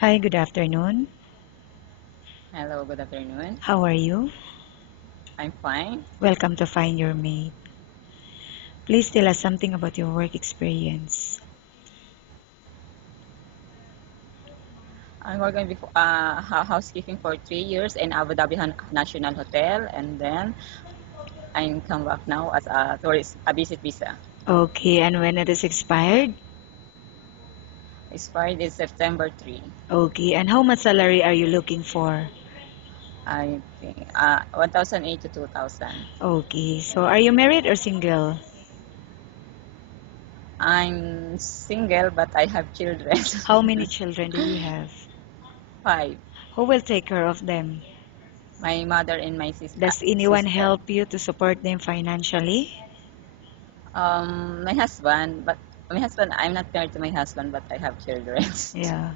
Hi, good afternoon. Hello, good afternoon. How are you? I'm fine. Welcome to Find Your Mate. Please tell us something about your work experience. I'm working before housekeeping for 3 years in Abu Dhabi National Hotel, and then I come back now as a tourist, a visit visa. Okay, and when it is expired? Expired is September 3. Okay, and how much salary are you looking for? I think 1,008 to 2,000. Okay, so are you married or single? I'm single, but I have children. How many children do you have? 5. Who will take care of them? My mother and my Does anyone sister. help you to support them financially? My husband, but my husband, I'm not married to my husband, but I have children. Yeah.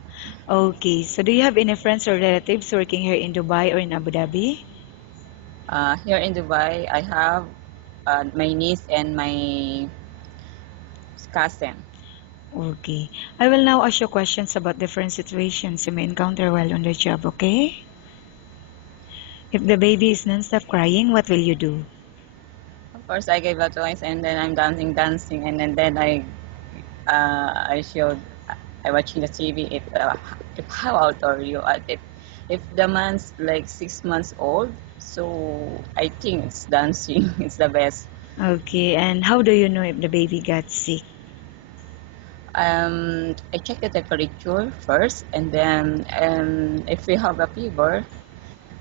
Okay, so do you have any friends or relatives working here in Dubai or in Abu Dhabi? Here in Dubai, I have my niece and my cousin. Okay. I will now ask you questions about different situations you may encounter while on the job, okay? If the baby is non-stop crying, what will you do? Of course, I gave advice, and then I'm dancing, and then I showed I watching the TV. If how old are you? If the man's like 6 months old, so I think it's dancing. It's the best. Okay, and how do you know if the baby got sick? I check the temperature first, and then if we have a fever,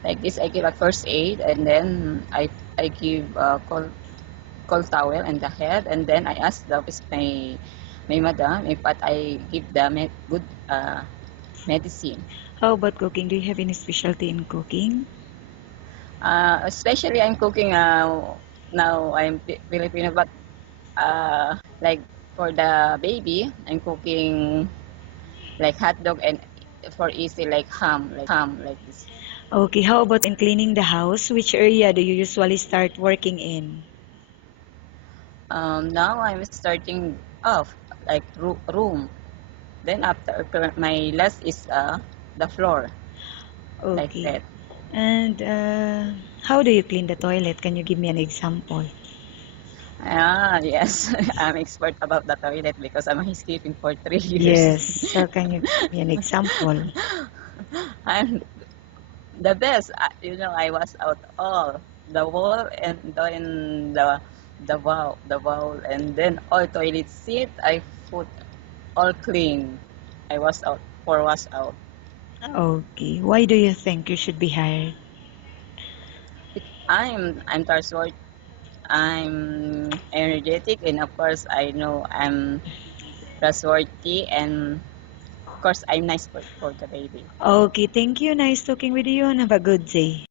like this, I give a first aid, and then I give cold towel and the head, and then I ask my madam if I give them a good medicine. How about cooking? Do you have any specialty in cooking? Especially I'm cooking now I'm Filipino, but like for the baby, I'm cooking like hot dog, and for easy like ham like this. Okay, how about in cleaning the house? Which area do you usually start working in? Now I'm starting off like room. Then after my last is the floor like Okay. that. And how do you clean the toilet? Can you give me an example? Yes, I'm expert about the toilet because I'm housekeeping for 3 years. Yes, so can you give me an example? I'm the best. I was out all the wall, and then the wall, and then all toilet seat. I put all clean. I was out for wash out. Okay, why do you think you should be hired? I'm trustworthy. I'm energetic, and of course I know I'm trustworthy, and of course I'm nice for the baby. Okay, thank you. Nice talking with you and have a good day.